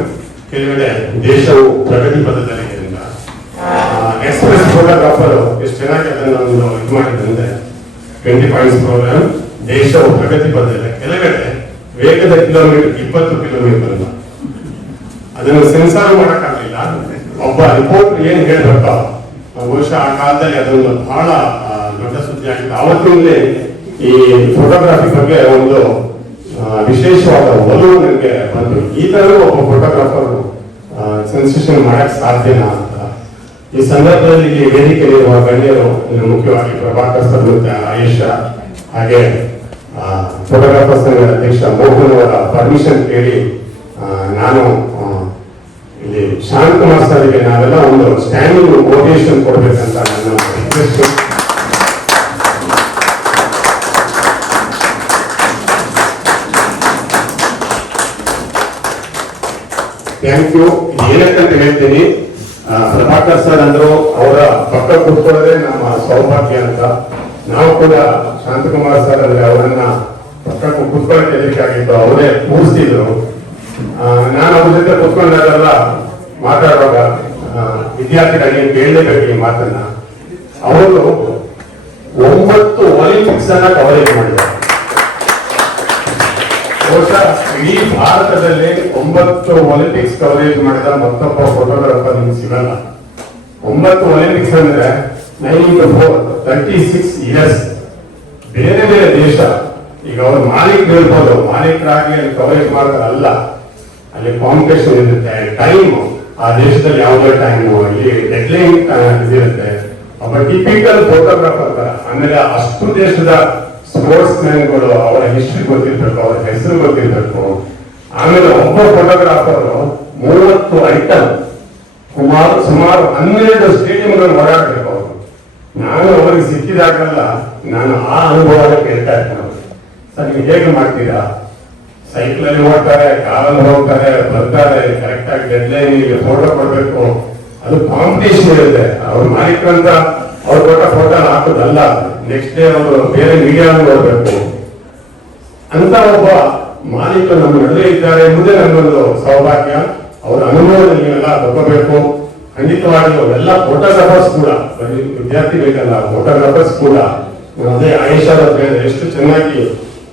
ಕೆಲವೆಡೆ ದೇಶವು ಪ್ರಗತಿ ಪದದಲ್ಲಿ ಎಕ್ಸ್ಪ್ರೆಸ್ ಫೋಟೋಗ್ರಾಫರ್ ಎಷ್ಟು ಚೆನ್ನಾಗಿ ಅದನ್ನು ಇದು ಮಾಡಿದಂದ್ರೆ ಟ್ವೆಂಟಿ ಪಾಯಿಂಟ್ಸ್ ಪ್ರೋಗ್ರಾಮ್ ದೇಶವು ಪ್ರಗತಿ ಪದದಲ್ಲಿ ಕೆಲವೆಡೆ ವೇಗದ ಕಿಲೋಮೀಟರ್, ಇಪ್ಪತ್ತು ಕಿಲೋಮೀಟರ್ ಅಲ್ಲ. ಅದನ್ನು ಸೆನ್ಸಾರ್ ಮಾಡಕ್ಕಾಗಲಿಲ್ಲ. ಒಬ್ಬ ರಿಪೋರ್ಟರ್ ಏನ್ ಹೇಳ್ಬೇಕ ಬಹುಶಃ ಆ ಕಾಲದಲ್ಲಿ ಅದೊಂದು ಬಹಳ ದೊಡ್ಡ ಸುದ್ದಿ ಆಗಿತ್ತು. ಆವತ್ತಿಂದಲೇ ಈ ಫೋಟೋಗ್ರಾಫಿ ಬಗ್ಗೆ ಒಂದು ವಿಶೇಷವಾದ ಒಲವು ನನಗೆ ಬಂತು. ಈ ತರ ಒಬ್ಬ ಫೋಟೋಗ್ರಾಫರ್ ಸೆನ್ಸೇಷನ್ ಮಾಡಕ್ ಸಾಧ್ಯನಾ ಅಂತ. ಈ ಸಂದರ್ಭದಲ್ಲಿ ವೇದಿಕೆಯಲ್ಲಿರುವ ಗಣ್ಯರು ಮುಖ್ಯವಾಗಿ ಪ್ರಭಾಕರ್ ಸರ್ ಮತ್ತೆ ಆಯುಷ ಹಾಗೆ ಫೋಟೋಗ್ರಾಫರ್ ಸಂಘದ ಅಧ್ಯಕ್ಷ ಮೋಹನ್ ಅವರ ಪರ್ಮಿಷನ್ ಕೇಳಿ ನಾನು ನಾನು ಶಾಂತ್ ಕುಮಾರ್ ಸರ್ ಸರ್ಗೆ ನಾವೆಲ್ಲ ಒಂದು ಸ್ಟ್ಯಾಂಡಿಂಗ್ ಓವೇಷನ್ ಕೊಡಬೇಕಂತ ನನ್ನ ರಿಕ್ವೆಸ್ಟ್ ಥ್ಯಾಂಕ್ ಯು ಏನಕ್ಕಂತ ಹೇಳ್ತೀನಿ ಪ್ರಭಾಕರ್ ಸರ್ ಅಂದ್ರು ಅವರ ಪಕ್ಕ ಕೂತ್ಕೊಳ್ಳೋದೇ ನಮ್ಮ ಸೌಭಾಗ್ಯ ಅಂತ. ನಾವು ಕೂಡ ಶಾಂತಕುಮಾರ್ ಸರ್ ಅಲ್ಲಿ ಅವರನ್ನ ಪಕ್ಕಕ್ಕೆ ಕುತ್ಕೊಂಡು ಆಗಿತ್ತು ಅವರೇ ಕೂರಿಸ್ತಿದ್ರು. ನಾನು ಅವ್ರ ಜೊತೆ ಕುತ್ಕೊಂಡಾಗಲ್ಲ, ಮಾತಾಡುವಾಗ ವಿದ್ಯಾರ್ಥಿಗಳಿಗೆ ಕೇಳಲೇಬೇಕು ಈ ಮಾತನ್ನ. ಅವರು ಒಂಬತ್ತು ಒಲಿಂಪಿಕ್ಸ್ ಅನ್ನ ಕವರೇಜ್ ಮಾಡಿದ್ದಾರೆ? ಇಡೀ ಭಾರತದಲ್ಲಿ ಒಂಬತ್ತು ಒಲಿಂಪಿಕ್ಸ್ ಕವರೇಜ್ ಮಾಡಿದ ಮತ್ತೊಬ್ಬ ಫೋಟೋಗ್ರಾಫರ್ ನಿಮ್ಗೆ ಸಿಗಲ್ಲ. ಒಂಬತ್ತು ಒಲಿಂಪಿಕ್ಸ್ ಅಂದ್ರೆ nine four. Thirty six years ಬೇರೆ ಬೇರೆ ದೇಶ. ಈಗ ಅವ್ರ ಮಾಲೀಕರು ಹೇಳ್ಬೋದು. ಮಾಲೀಕರಾಗಿ ಅಲ್ಲಿ ಕವರೇಜ್ ಮಾಡೋದಲ್ಲ ಅಲ್ಲಿ ಕಾಂಪಿಟೇಷನ್ ಇರುತ್ತೆ. ಟೈಮ್ ಆ ದೇಶದಲ್ಲಿ ಯಾವುದೇ ಟೈಮು ಅಲ್ಲಿ ಡೆಡ್ಲೈನ್ ಇರುತ್ತೆ. ಒಬ್ಬ ಟಿಪಿಕಲ್ ಫೋಟೋಗ್ರಾಫರ್ ಆಮೇಲೆ ಅಷ್ಟು ದೇಶದ ಸ್ಪೋರ್ಟ್ಸ್ ಮ್ಯಾನ್ಗಳು ಅವರ ಹಿಸ್ಟ್ರಿ ಗೊತ್ತಿರ್ಬೇಕು, ಅವರ ಹೆಸರು ಗೊತ್ತಿರ್ಬೇಕು. ಆಮೇಲೆ ಒಬ್ಬ ಫೋಟೋಗ್ರಾಫರ್ ಮೂವತ್ತು ಐಟಮ್ ಸುಮಾರು ಸುಮಾರು ಹನ್ನೆರಡು ಸ್ಟೇಡಿಯಂಗಳನ್ನು ಓಡಾಡ್ಬೇಕು. ನಾನು ಅವರಿಗೆ ಸಿಕ್ಕಿದಾಗಲ್ಲ, ನಾನು ಆ ಅನುಭವ ಕೇಳ್ತಾ ಇರ್ತೇನೆ. ಸರ್, ನೀವು ಹೇಗೆ ಮಾಡ್ತೀರಾ? ಸೈಕಲ್ ಅಲ್ಲಿ ಹೋಗ್ತಾರೆ ಕಾರಲ್ಲಿ ಹೋಗ್ತಾರೆ, ಬರ್ತಾರೆ ಕರೆಕ್ಟ್ ಆಗಿ ಡೆಡ್ಲೈನ್ ಲೈನ್ ಫೋಟೋ ಕೊಡ್ಬೇಕು. ಅದು ಕಾಂಪಿಟೇಷನ್ ಇರುತ್ತೆ. ಅವ್ರ ಮಾಡಿಕೊಂಡ ಅವ್ರು ಕೊಟ್ಟ ಫೋಟೋ ಹಾಕೋದಲ್ಲ. ನೆಕ್ಸ್ಟ್ ಡೇ ಅವರು ಬೇರೆ ಮೀಡಿಯಾ ಹೋಗ್ಬೇಕು ಅಂತ ಒಬ್ಬ ಮಾಲೀಕರು ನಮ್ಮ ನಡುವೆ ಇದ್ದಾರೆ. ಮುಂದೆ ನನ್ನೊಂದು ಸೌಭಾಗ್ಯ. ಅವರ ಅನುಭವದಲ್ಲಿ ಎಲ್ಲ ತಗೋಬೇಕು ಖಂಡಿತವಾಗಿಯೂ ಎಲ್ಲ ಫೋಟೋಗ್ರಾಫರ್ಸ್ ಕೂಡ ವಿದ್ಯಾರ್ಥಿ ಬೇಕಲ್ಲ ಫೋಟೋಗ್ರಾಫರ್ಸ್ ಕೂಡ ಅದೇ ಹೇಳಿದೆ, ಎಷ್ಟು ಚೆನ್ನಾಗಿ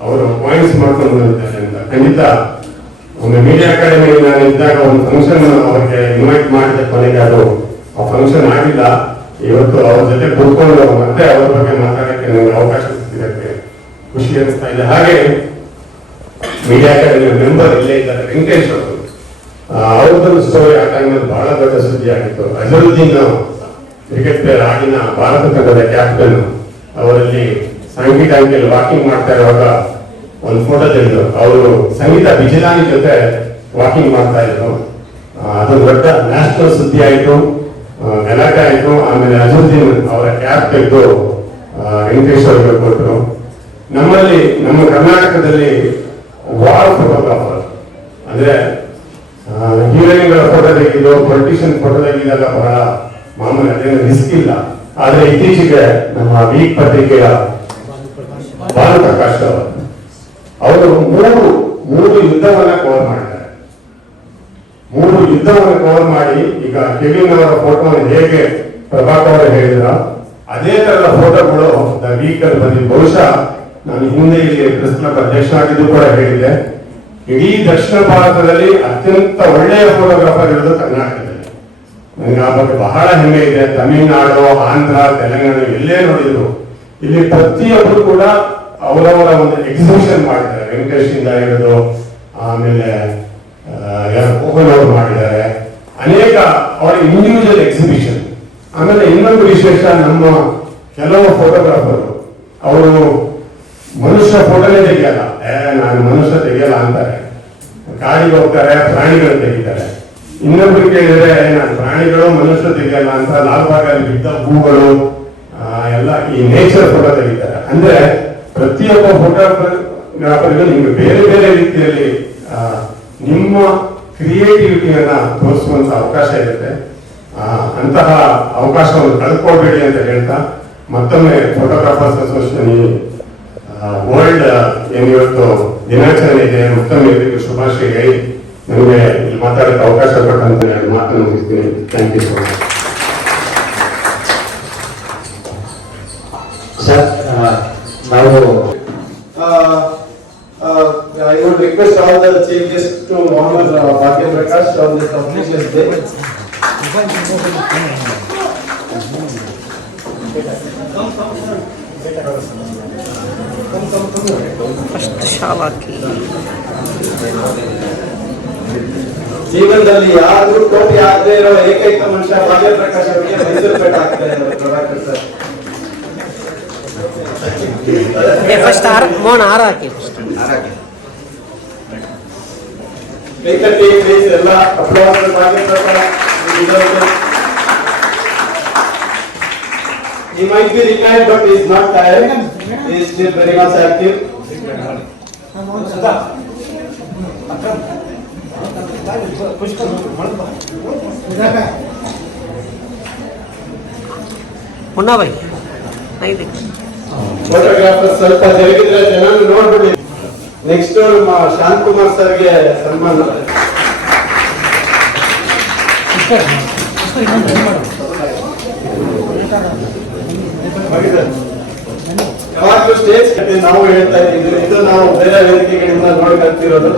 ಅವರು ಪಾಯಿಂಟ್ಸ್ ಮಾಡ್ಕೊಂಡು ಬಂದಿದ್ದಾರೆ ಅಂತ. ಖಂಡಿತ ಒಂದು ಮೀಡಿಯಾ ಅಕಾಡೆಮಿಯಲ್ಲಿ ನಾನು ಇದ್ದಾಗ ಒಂದು ಫಂಕ್ಷನ್ ಅವರಿಗೆ ಇನ್ವೈಟ್ ಮಾಡಿದೆ ಕೊನೆಗೆ ಅದು ಆ ಫಂಕ್ಷನ್ ಆಗಿಲ್ಲ. ಇವತ್ತು ಅವ್ರ ಜೊತೆ ಕೂತ್ಕೊಂಡು ಮತ್ತೆ ಅವ್ರ ಬಗ್ಗೆ ಮಾತಾಡಕ್ಕೆ ನನಗೆ ಅವಕಾಶ ಸಿಕ್ಕಿದ್ದಕ್ಕೆ ಖುಷಿ ಅನಿಸ್ತಾ ಇದೆ. ಹಾಗೆ ಮೀಡಿಯಾ ಅಕಾಡೆಮಿ ಮೆಂಬರ್ ಇಲ್ಲೇ ಇದ್ದಾರೆ ವೆಂಕಟೇಶ್ ಅವರು. ಆ, ಅವ್ರದ್ದೊಂದು ಸ್ಟೋರಿ ಆ ಟೈಮಲ್ಲಿ ಬಹಳ ದೊಡ್ಡ ಸುದ್ದಿ ಆಗಿತ್ತು. ಅಜರುದ್ದೀನ್ ಕ್ರಿಕೆಟ್ ಪ್ಲೇಯರ್ ಆಗಿನ ಭಾರತ ತಂಡದ ಕ್ಯಾಪ್ಟನ್ ಅವರಲ್ಲಿ ಸಂಗೀತ ಅಂಕಲ್ ವಾಕಿಂಗ್ ಮಾಡ್ತಾ ಇರುವಾಗ ಒಂದು ಫೋಟೋ ತೆಗೆದು ಅವರು ಸಂಗೀತ ಬಿಜಿಲಾನಿ ಜೊತೆ ವಾಕಿಂಗ್ ಮಾಡ್ತಾ ಇದ್ರು. ಅದು ದೊಡ್ಡ ನ್ಯಾಷನಲ್ ಸುದ್ದಿ ಆಯಿತು. ಗಲಾಟೆ ಆಯಿತು. ಆಮೇಲೆ ಅಜರುದ್ದೀನ್ ಅವರ ಕ್ಯಾಪ್ ತೆಗೆದು ವೆಂಕಟೇಶ್ ಅವರಿಗೆ ಕೊಟ್ಟರು. ನಮ್ಮಲ್ಲಿ ನಮ್ಮ ಕರ್ನಾಟಕದಲ್ಲಿ ವಾರ್ ಫೋಟೋಗ್ರಾಫರ್ ಅಂದ್ರೆ ಹೀರೋಯಿನ್ಗಳ ಫೋಟೋ ತೆಗೆದು ಪೊಲಿಟಿಷಿಯನ್ ಫೋಟೋ ತೆಗೆದೆಲ್ಲ ಬಹಳ ಮಾಮೂಲಿ, ಅದೇನು ರಿಸ್ಕ್ ಇಲ್ಲ. ಆದ್ರೆ ಇತ್ತೀಚೆಗೆ ನಮ್ಮ ವೀಕ್ ಪತ್ರಿಕೆಯ ಬಾಲು ಪ್ರಕಾಶ್ ಅವರು ಮೂರು ಮೂರು ಯುದ್ಧವನ್ನ ಕವರ್ ಮಾಡಿದ್ದಾರೆ. ಮೂರು ಯುದ್ಧವನ್ನ ಕವರ್ ಮಾಡಿ, ಈಗ ಕೆವಿನ್ ಅವರ ಫೋಟೋವನ್ನು ಹೇಗೆ ಪ್ರಭಾಕರ್ ಹೇಳಿದ್ರ, ಅದೇ ತರದ ಫೋಟೋಗಳು ದ ವೀಕ್ ಅಲ್ಲಿ ಬಂದಿದ್ದು. ಬಹುಶಃ ನಾನು ಹಿಂದೆ ಇಲ್ಲಿ ಕ್ಲಬ್ ಅಧ್ಯಕ್ಷ ಆಗಿದ್ದು ಕೂಡ ಹೇಳಿದೆ ಇಡೀ ದಕ್ಷಿಣ ಭಾರತದಲ್ಲಿ ಅತ್ಯಂತ ಒಳ್ಳೆಯ ಫೋಟೋಗ್ರಾಫರ್ ಇರೋದು ಕರ್ನಾಟಕದಲ್ಲಿ. ನನಗೆ ಆ ಬಗ್ಗೆ ಬಹಳ ಹೆಮ್ಮೆ ಇದೆ. ತಮಿಳುನಾಡು, ಆಂಧ್ರ, ತೆಲಂಗಾಣ ಎಲ್ಲೇ ನೋಡಿದ್ರು. ಇಲ್ಲಿ ಪ್ರತಿಯೊಬ್ಬರು ಕೂಡ ಅವರವರ ಒಂದು ಎಕ್ಸಿಬಿಷನ್ ಮಾಡಿದ್ದಾರೆ. ವೆಂಕಟೇಶ್ ಇಂದ ಹಿಡಿದು ಆಮೇಲೆ ಅವರು ಮಾಡಿದ್ದಾರೆ. ಅನೇಕ ಅವರ ಇಂಡಿವಿಜುವಲ್ ಎಕ್ಸಿಬಿಷನ್ ಆಮೇಲೆ ಇನ್ನೊಂದು ವಿಶೇಷ ನಮ್ಮ ಕೆಲವು ಫೋಟೋಗ್ರಾಫರು ಅವರು ಮನುಷ್ಯ ಫೋಟೋನೇ ತೆಗಿಯಲ್ಲ. ನಾನು ಮನುಷ್ಯ ತೆಗಿಯಲ್ಲ ಅಂತಾರೆ ಕಾಡಿಗೆ ಹೋಗ್ತಾರೆ, ಪ್ರಾಣಿಗಳು ತೆಗಿತಾರೆ. ಇನ್ನೊಬ್ರು ಕೇಳಿದ್ರೆ ನಾನು ಪ್ರಾಣಿಗಳು ಮನುಷ್ಯ ತೆಗಿಯಲ್ಲ ಅಂತ ಲಾಲ್ಬಾಗಲ್ಲಿ ಬಿದ್ದ ಹೂಗಳು ಎಲ್ಲ ಈ ನೇಚರ್ ಫೋಟೋ ತೆಗಿತಾರೆ. ಅಂದ್ರೆ ಪ್ರತಿಯೊಬ್ಬ ಫೋಟೋಗ್ರಾಫರ್ಗಳು ನಿಮ್ಗೆ ಬೇರೆ ಬೇರೆ ರೀತಿಯಲ್ಲಿ ನಿಮ್ಮ ಕ್ರಿಯೇಟಿವಿಟಿಯನ್ನ ತೋರಿಸುವಂತ ಅವಕಾಶ ಇರುತ್ತೆ. ಅಂತಹ ಅವಕಾಶವನ್ನು ಕಳ್ಕೊಳ್ಬೇಡಿ ಅಂತ ಹೇಳ್ತಾ ಮತ್ತೊಮ್ಮೆ ಫೋಟೋಗ್ರಾಫರ್ಸ್ ಅಸೋಸಿಯೇಷನ್ ವರ್ಲ್ಡ್ ಏನಿವತ್ತು ದಿನಾಚರಣೆ ಇದೆ ಮತ್ತೊಮ್ಮೆ ಇದಕ್ಕೆ ಶುಭಾಶಯ ಹೇಳಿ ನನಗೆ ಇಲ್ಲಿ ಮಾತಾಡಕ್ಕೆ ಅವಕಾಶ ಕೊಟ್ಟಂತ ಎರಡು ಮಾತನ್ನು ಮುಗಿಸ್ತೀನಿ. Thank you so much sir ನಾವು uh, I would request all the chief guests to honor uh, Bhagya Prakash on this auspicious day. First ಶಾಲಾಕಿ ಜೀವನದಲ್ಲಿ ಯಾರು ಟೋಪಿ ಆಗದೆ ಇರೋ ಏಕೈಕ ಮನುಷ್ಯ ಭಾಗ್ಯ ಪ್ರಕಾಶ್ ಅವರಿಗೆ ಮೈಸೂರು ಪೇಟ ಆಗ್ತಾ ಇದ್ದಾರೆ Prabhakar sir. First R Mohan ಆರ ಹಾಕಿ. ಕೈಕಟ್ಟಿ ಪ್ಲೀಸ್ ಎಲ್ಲ applause Bhagya Prakash He might be retired, but he is not tired. He is still very much active. ಮುನ್ನಾ ಬೈ ಐದು ಫೋಟೋಗ್ರಾಫರ್ ಸ್ವಲ್ಪ ಜರುಗಿದ್ರೆ ಜನ ನೋಡ್ಬಿಡಿ ನೆಕ್ಸ್ಟ್ ನಮ್ಮ ಶಾಂತ್ ಕುಮಾರ್ ಸರ್ಗೆ ಸನ್ಮಾನ ಸಿಸ್ಟರ್ ಸಿಸ್ಟರ್ ಇನ್ನೊಂದು ಇದು ಮಾಡು ಯಾವಾಗಲೂ ಸ್ಟೇಜ್ ಕಟ್ಟಿ ನಾವು ಹೇಳ್ತಾ ಇದ್ದೀವಿ. ಇದು ನಾವು ಬೇರೆ ವೇದಿಕೆಗಳಿಂದ ನೋಡಿ ಕಲ್ತಿರೋದು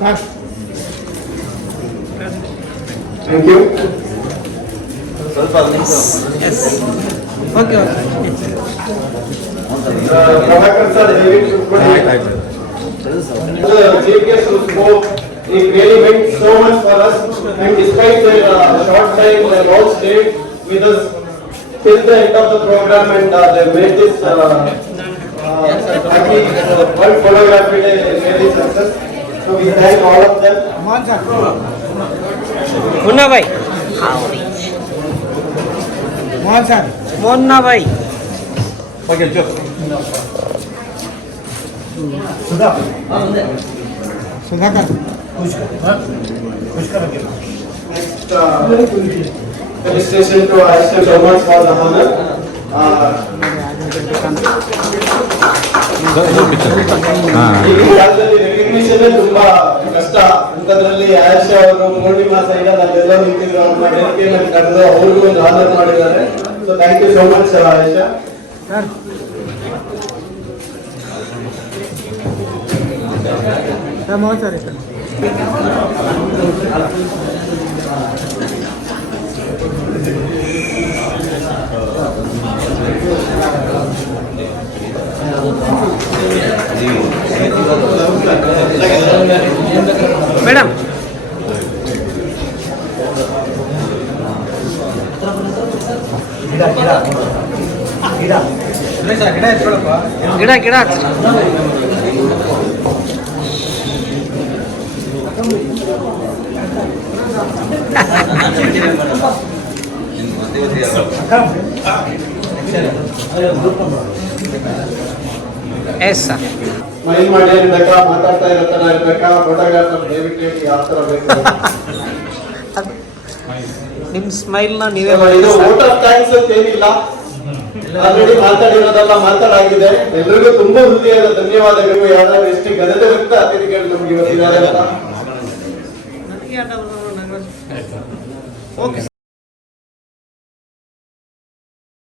ಸಾಕು thank you yes okay okay Prabhakar sir ದಯವಿಟ್ಟು ಕೊಡಿ guest who spoke, It really meant so much for us and despite their uh, short time they all stayed with us till the end of the program and uh, they made this uh, uh, uh, World Photography Day really success. So we thank all of them. Munna bhai. Mohan sir. Munna bhai. Okay, Sure. Sudha. Sudhakar. Next, uh, felicitation to Aisha Chauhan for the honor. Uh, ಈ ಕಾಲದಲ್ಲಿ recognition ತುಂಬಾ ಕಷ್ಟ ಅಂತದ್ರಲ್ಲಿ ಆಯಶಾ ಅವರು Purnima side ಅಲ್ಲೆಲ್ಲ ನಿಂತಿದ್ರು ಅವ್ರ ವೇದಿಕೆಯನ್ನು ಕರೆದು ಅವ್ರಿಗೂ ಒಂದು ಆನರ್ ಮಾಡಿದ್ದಾರೆ so thank you so much Ayesha Mohan sir madam ಗಿಡ ಗಿಡ ಹಚ್ರಿ ಎಸ್ ಸರ್ ಸ್ಮೈಲ್ ಮಾಡಿ ಇರ್ಬೇಕಾ ಮಾತಾಡ್ತಾ ಇರೋ ತರ ಇರ್ಬೇಕಾ ಫೋಟೋಗ್ರಾಫರ್ ದಯವಿಟ್ಟು ಯಾವ ಥರ ಬೇಕು? ನಿಮ್ ಸ್ಮೈಲ್ನ ನೀವೇ ಇದು ಮಾಡಿ ವೋಟ್ ಆಫ್ ಥ್ಯಾಂಕ್ಸ್ ಅಂತ ಏನಿಲ್ಲ. ಆಲ್ರೆಡಿ ಮಾತಾಡಿರೋದೆಲ್ಲ ಮಾತಾಡಾಗಿದೆ. ಎಲ್ರಿಗೂ ತುಂಬಾ ಹೃದಯದ ಧನ್ಯವಾದಗಳು. ಯಾರಾದ್ರೂ ಎಷ್ಟು ಗದದ ವ್ಯಕ್ತ ಅತಿಥಿಗಳು ನಮ್ಗೆ ಇವತ್ತಿದ್ದಾರೆ ಅಂತ ನನಗೆ